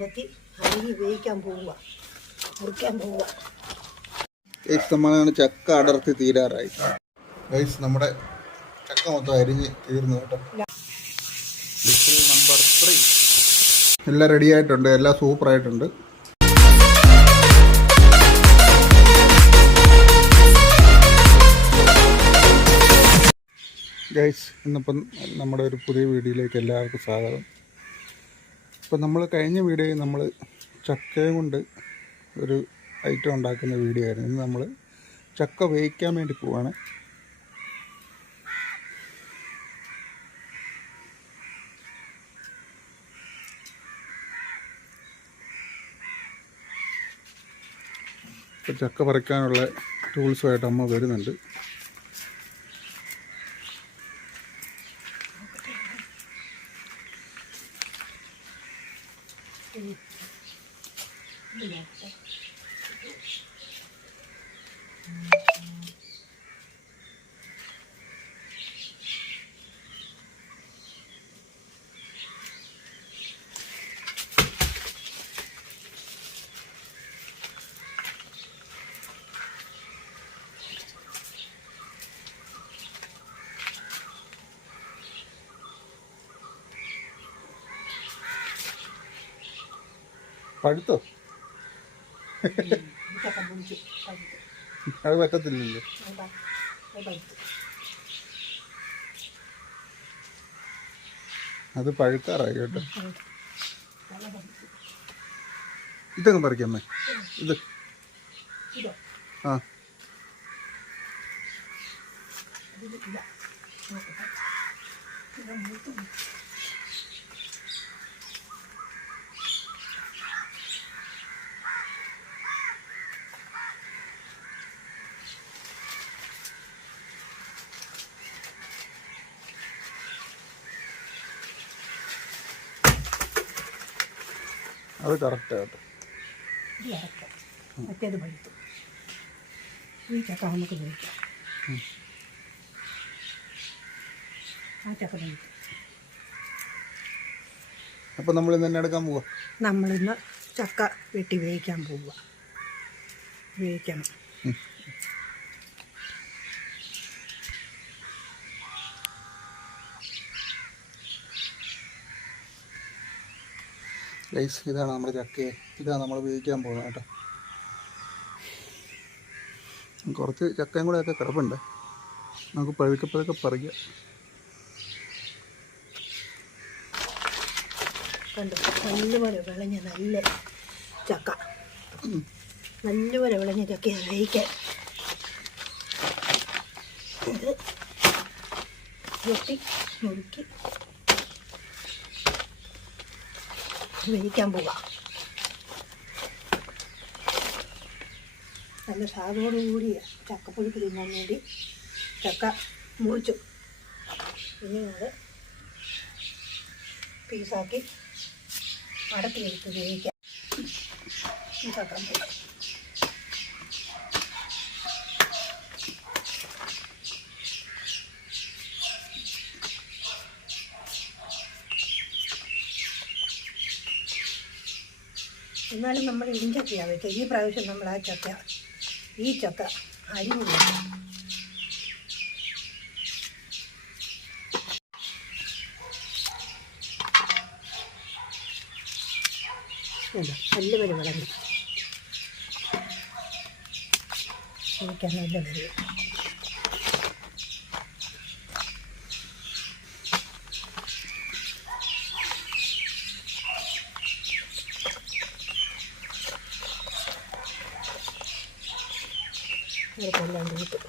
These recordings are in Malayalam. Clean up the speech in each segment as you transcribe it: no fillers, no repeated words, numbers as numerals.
അടത്തി അരിഞ്ഞ് വേവിക്കാൻ പോവുക, മുറിക്കാൻ പോവുക. നമ്മളാണ് ചക്ക അടർത്തി തീരാറായി. നമ്മുടെ ചക്ക മൊത്തം അരിഞ്ഞ് തീർന്നു കേട്ടോ. നമ്പർ 3 എല്ലാം റെഡി ആയിട്ടുണ്ട്, എല്ലാം സൂപ്പറായിട്ടുണ്ട്. ഗൈസ്, ഇന്നിപ്പം നമ്മുടെ ഒരു പുതിയ വീഡിയോയിലേക്ക് എല്ലാവർക്കും സ്വാഗതം. ഇപ്പം നമ്മൾ കഴിഞ്ഞ വീഡിയോയിൽ നമ്മൾ ചക്കയും കൊണ്ട് ഒരു ഐറ്റം ഉണ്ടാക്കുന്ന വീഡിയോ ആയിരുന്നു. ഇന്ന് നമ്മൾ ചക്ക വേവിക്കാൻ വേണ്ടി പോവാണ്. ഇപ്പം ചക്ക പറിക്കാനുള്ള ടൂൾസുമായിട്ട് അമ്മ വരുന്നുണ്ട്. പഴുത്തോ? അത് പറ്റത്തില്ലല്ലോ. അത് പഴുക്കാറായി കേട്ടോ. ഇതങ്ങ് പറിക്കാമേ. ഇത് ആ അത് കറക്റ്റ് ആട്ടോ. മറ്റേത് പഴുത്തു. ഈ ചക്ക നമുക്ക് കഴിക്കാം. ആ ചക്ക പഴുത്തു. അപ്പം നമ്മളിന്ന് തന്നെ എടുക്കാൻ പോവാ. നമ്മളിന്ന് ചക്ക വെട്ടി വേവിക്കാൻ പോവുക. വേവിക്കണം. ഗൈസ്, ഇതാണ് നമ്മുടെ ചക്കയെ. ഇതാണ് നമ്മൾ വേവിക്കാൻ പോകുന്നത് കേട്ടോ. കുറച്ച് ചക്കയും കൂടെ ഒക്കെ കിടപ്പുണ്ട്, നമുക്ക് പതുക്കെ പതുക്കെ പറിക്കാം. കണ്ടു, നല്ലപോലെ വിളഞ്ഞ നല്ല ചക്ക, നല്ലപോലെ വിളഞ്ഞ ചക്കയാണ് വേവിക്കാൻ. ഇത് വെട്ടി നുറുക്കി വേവിക്കാൻ പോവാം. നല്ല സ്വാദോടുകൂടിയ ചക്കപ്പുഴുക്ക് തിന്നാൻ വേണ്ടി ചക്ക മുറിച്ചു. ഇനി അത് പീസാക്കി അടത്തിയെടുത്ത് വേവിക്കാം. പീസാക്കാൻ പോകാം. എന്നാലും നമ്മൾ ഇഞ്ചക്കയാണ് വെച്ചത്. ഈ പ്രാവശ്യം നമ്മൾ ഈ ചക്ക അരിഞ്ഞില്ല. നല്ലപോലെ വിളഞ്ഞു കഴിക്കാൻ നല്ല വരും. എല്ലാം കിട്ടും.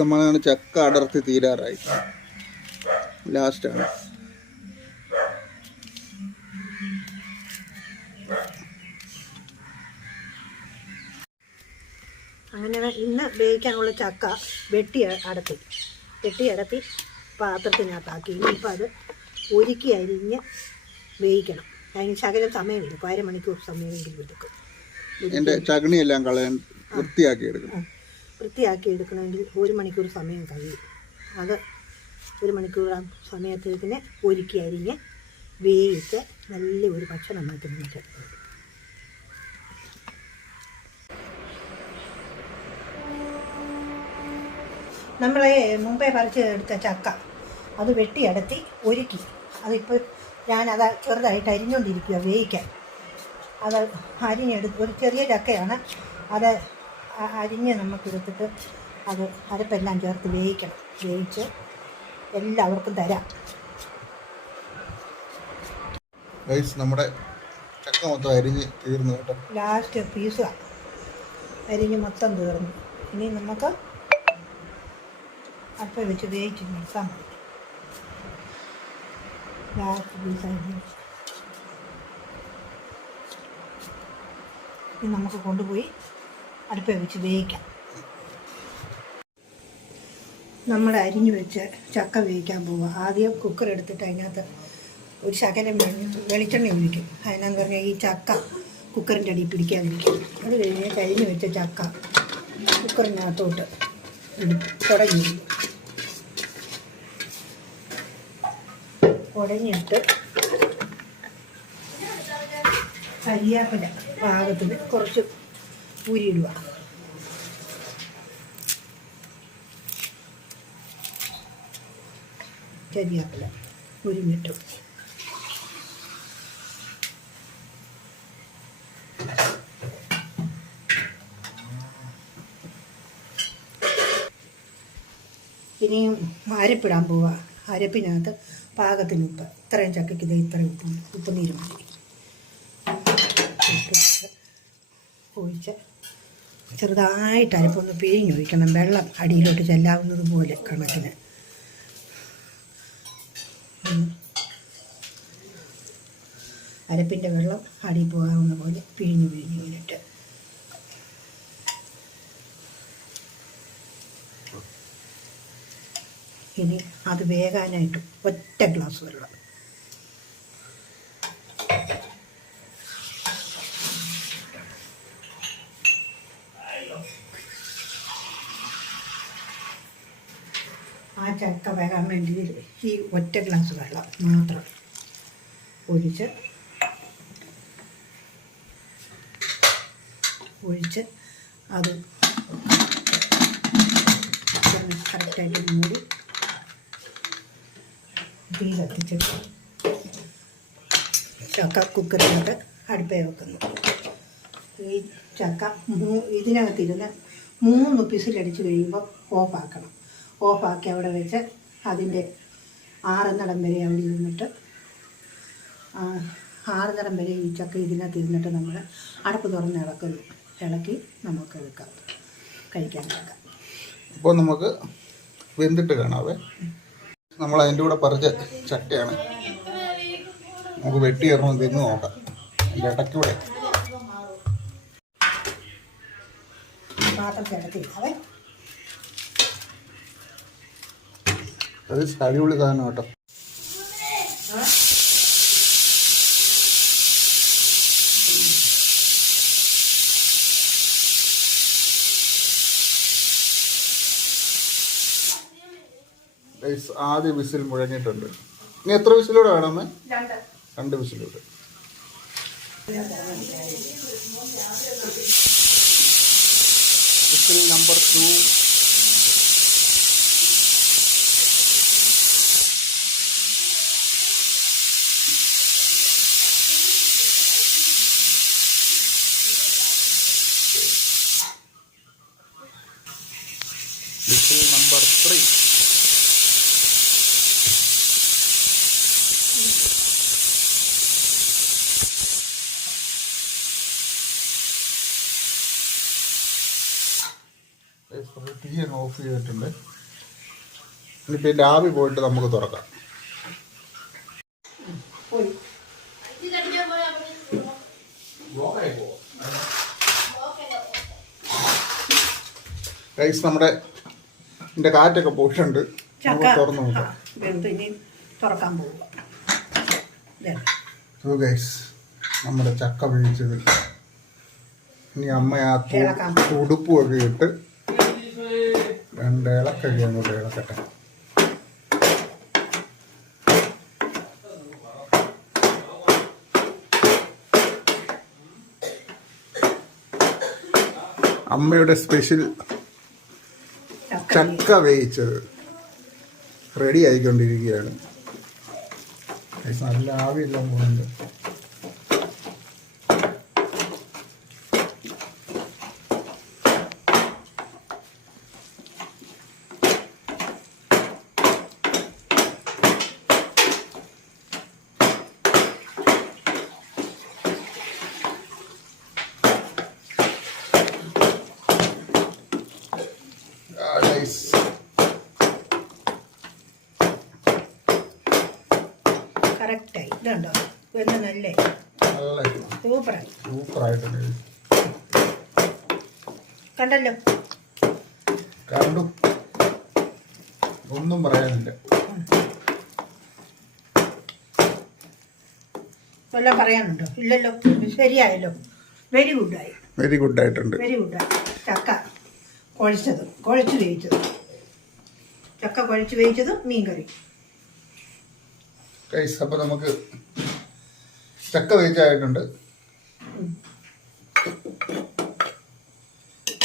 നമ്മളാണ് ചക്ക അടർത്തി തീരാറായി. ലാസ്റ്റാണ്. അങ്ങനെ ഇന്ന് വേവിക്കാനുള്ള ചക്ക വെട്ടി അടത്തി പാത്രത്തിനകത്താക്കി. ഇനിയിപ്പോൾ അത് ഒരുക്കി അരിഞ്ഞ് വേവിക്കണം. അതിന് ശകലം സമയമെടുക്കും, 1/2 മണിക്കൂർ സമയമെങ്കിലും എടുക്കും. എൻ്റെ ചകണിയെല്ലാം കളയാൻ വൃത്തിയാക്കി എടുക്കണമെങ്കിൽ 1 മണിക്കൂർ സമയം കഴിയും. അത് 1 മണിക്കൂർ സമയത്തേക്കിന് ഒരുക്കി അരിഞ്ഞ് വേവിച്ച് നല്ല ഒരു ഭക്ഷണമാക്കി നമുക്ക്. നമ്മളെ മുമ്പേ പറിച്ച് എടുത്ത ചക്ക അത് വെട്ടിയടത്തി ഒരുക്കി. അതിപ്പോൾ ഞാനത് ചെറുതായിട്ട് അരിഞ്ഞുകൊണ്ടിരിക്കുക വേവിക്കാൻ. അത് അരിഞ്ഞെടുത്ത് ഒരു ചെറിയ ചക്കയാണ്. അത് അരിഞ്ഞ് നമുക്കെടുത്തിട്ട് അത് അരപ്പെല്ലാം ചേർത്ത് വേവിച്ച് എല്ലാവർക്കും തരാം. നമ്മുടെ ചക്ക മൊത്തം അരിഞ്ഞ് തീർന്നു കേട്ടോ. ലാസ്റ്റ് പീസ് അരിഞ്ഞ് മൊത്തം തീർന്നു. ഇനി നമുക്ക് അപ്പം വെച്ച് വേവിച്ച് നിർത്താൻ മതി. ലാസ്റ്റ് പീസ് അരിഞ്ഞ് ഇനി നമുക്ക് കൊണ്ടുപോയി അടുപ്പ വെച്ച് വേവിക്കാം. നമ്മൾ അരിഞ്ഞു വെച്ച് ചക്ക വേവിക്കാൻ പോവുക. ആദ്യം കുക്കർ എടുത്തിട്ട് അതിനകത്ത് ഒരു ശകലം വെളിച്ചെണ്ണ ഒഴിക്കും. അതിനാന്ന് പറഞ്ഞാൽ ഈ ചക്ക കുക്കറിൻ്റെ അടിയിൽ പിടിക്കാതിരിക്കും. അത് കഴിഞ്ഞ് കരിഞ്ഞു വെച്ച ചക്ക കുക്കറിനകത്തോട്ട് കുടഞ്ഞിട്ട് കരിയാപ്പില പാകത്തിന് കുറച്ച് ഊരിയിടുക. കരിയാപ്പില ഉരിഞ്ഞിട്ടു. ഇനിയും അരപ്പിടാൻ പോവുക. അരപ്പിനകത്ത് പാകത്തിന് ഉപ്പ്. ഇത്രയും ചക്കയ്ക്ക് ഇത് ഇത്രയും ഉപ്പ് നീര് മതി. ഒഴിച്ച് ചെറുതായിട്ട് അരപ്പൊന്ന് പിഴിഞ്ഞൊഴിക്കണം. വെള്ളം അടിയിലോട്ട് ചെല്ലാവുന്നത് പോലെ കണക്കിന്. അരപ്പിൻ്റെ വെള്ളം അടിയിൽ പോകാവുന്ന പോലെ പിഴിഞ്ഞിട്ട് ഇനി അത് വേകാനായിട്ട് 1 ഗ്ലാസ് വെള്ളം. ആ ചക്ക വേകാൻ വേണ്ടി ഈ 1 ഗ്ലാസ് വെള്ളം മാത്രം ഒഴിച്ച് അത് കറക്റ്റായിട്ട് മൂടി തീ കത്തിച്ചിട്ട് ചക്ക കുക്കറിനകത്ത് അടുപ്പേ വെക്കുന്നു. ഈ ചക്ക ഇതിനകത്തിരുന്ന് 3 പിസിലടിച്ച് കഴിയുമ്പോൾ ഓഫാക്കണം. ഓഫാക്കി അവിടെ വെച്ച് അതിൻ്റെ ആറുന്നിടം വരെ അവിടെ ഇരുന്നിട്ട് ആറുന്നിടം വരെ ഈ ചക്ക ഇതിനകത്ത് ഇരുന്നിട്ട് നമ്മൾ അടപ്പ് തുറന്ന് ഇളക്കി നമുക്ക് കഴിക്കാൻ വെക്കാം. അപ്പോൾ നമുക്ക് വെന്തിട്ട് കാണാവേ. നമ്മൾ അതിൻ്റെ കൂടെ പറിച്ച ചക്കയാണ്. നമുക്ക് വെട്ടിയിറങ്ങും തിന്ന് നോക്കാം. അതിൻ്റെ ഇടയ്ക്കൂടെ അത് അടിപൊളി സാധനം കേട്ടോ. ആദ്യ വിസിൽ മുഴങ്ങിയിട്ടുണ്ട്. ഇനി എത്ര വിസിലൂടെ വേണമേ? 2 വിസിലൂടെ. Whistle number 2. Whistle number 3. അപ്പോൾ തീ അങ്ങ് ഓഫ് ചെയ്തിട്ടുണ്ട്. ഇനിയിപ്പോൾ ഇതിൻ്റെ ആവി പോയിട്ട് നമുക്ക് തുറക്കാം. പോയി ഗൈസ് നമ്മുടെ ഇതിൻ്റെ കാറ്റൊക്കെ പോയിട്ടുണ്ട്. ചക്ക തുറന്നു നോക്കാം. വെന്ത് ഇനി തുറക്കാൻ പോവുക. സോ ഗൈസ് നമ്മുടെ ചക്ക വേവിച്ചത് ഇനി അമ്മ ആ തുടുപ്പുമൊക്കെ ഇട്ട് 2 ഇളക്കഴി അങ്ങോട്ട് ഇളക്കട്ടെ. അമ്മയുടെ സ്പെഷ്യൽ ചക്ക വേവിച്ചത് റെഡി ആയിക്കൊണ്ടിരിക്കുകയാണ്. നല്ല ആവിയെല്ലാം പോകുന്നുണ്ട്. കറക്റ്റായി. ഇതുണ്ടോ വെന്ത് നല്ലേ സൂപ്പറായി. സൂപ്പറായിട്ടുണ്ട്. കണ്ടല്ലോ, കണ്ടു, ഒന്നും പറയാനില്ല. വല്ലതും പറയാനുണ്ടോ? ഇല്ലല്ലോ, ശരിയായല്ലോ. വെരി ഗുഡായി. വെരി ഗുഡായിട്ടുണ്ട്. വെരി ഗുഡായി. ചക്ക കുഴച്ച് വേവിച്ചതും ചക്ക കുഴച്ച് വേവിച്ചതും മീൻകറി. ഗൈസ് അപ്പോൾ നമുക്ക് ചക്ക വേവിച്ചായിട്ടുണ്ട്.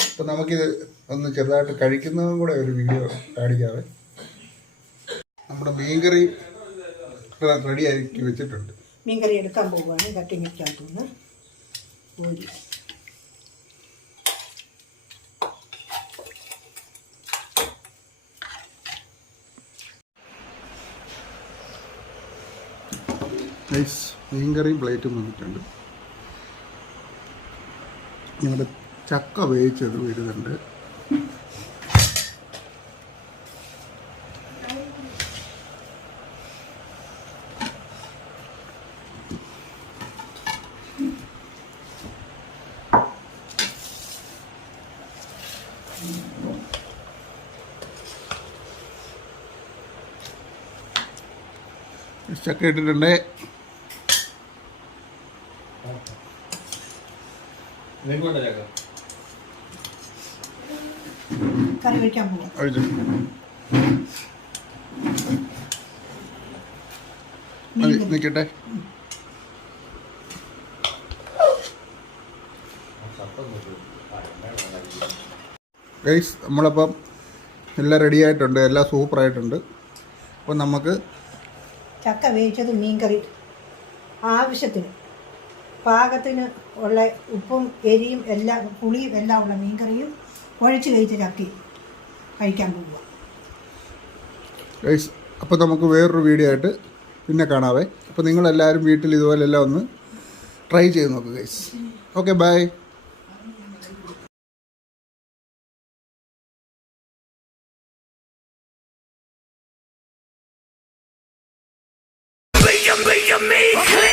അപ്പം നമുക്കിത് ഒന്ന് ചെറുതായിട്ട് കഴിക്കുന്നതും കൂടെ ഒരു വീഡിയോ കാണിക്കാവേ. നമ്മുടെ മീൻകറി റെഡി ആക്കി വെച്ചിട്ടുണ്ട്. മീൻകറി എടുക്കാൻ പോവുകയാണ്. കട്ടിങ്ങക്കകത്തുനിന്ന് ഊരി നൈസ് മീൻകറിയും പ്ലേറ്റും വന്നിട്ടുണ്ട്. ഞങ്ങളുടെ ചക്ക വേവിച്ചത് വരുന്നുണ്ട്. ചക്ക ഇട്ടിട്ടുണ്ട്. കറി വയ്ക്കാൻ പോവാം. നിൽക്കട്ടെ. ഗൈസ് നമ്മളപ്പം എല്ലാം റെഡി ആയിട്ടുണ്ട്. എല്ലാം സൂപ്പറായിട്ടുണ്ട്. അപ്പം നമുക്ക് ചക്ക വേവിച്ചത് മീൻകറി ആവശ്യത്തിന് പാകത്തിന് ഉള്ള ഉപ്പും എരിയും എല്ലാം പുളിയും എല്ലാം ഉള്ള മീൻകറിയും കുഴച്ച് കഴിച്ച ചക്കയും കഴിക്കാൻ പോവുക. ഗൈസ് അപ്പോൾ നമുക്ക് വേറൊരു വീഡിയോ ആയിട്ട് പിന്നെ കാണാവേ. അപ്പോൾ നിങ്ങളെല്ലാവരും വീട്ടിൽ ഇതുപോലെല്ലാം ഒന്ന് ട്രൈ ചെയ്ത് നോക്കുക ഗൈസ്. Okay bye. Make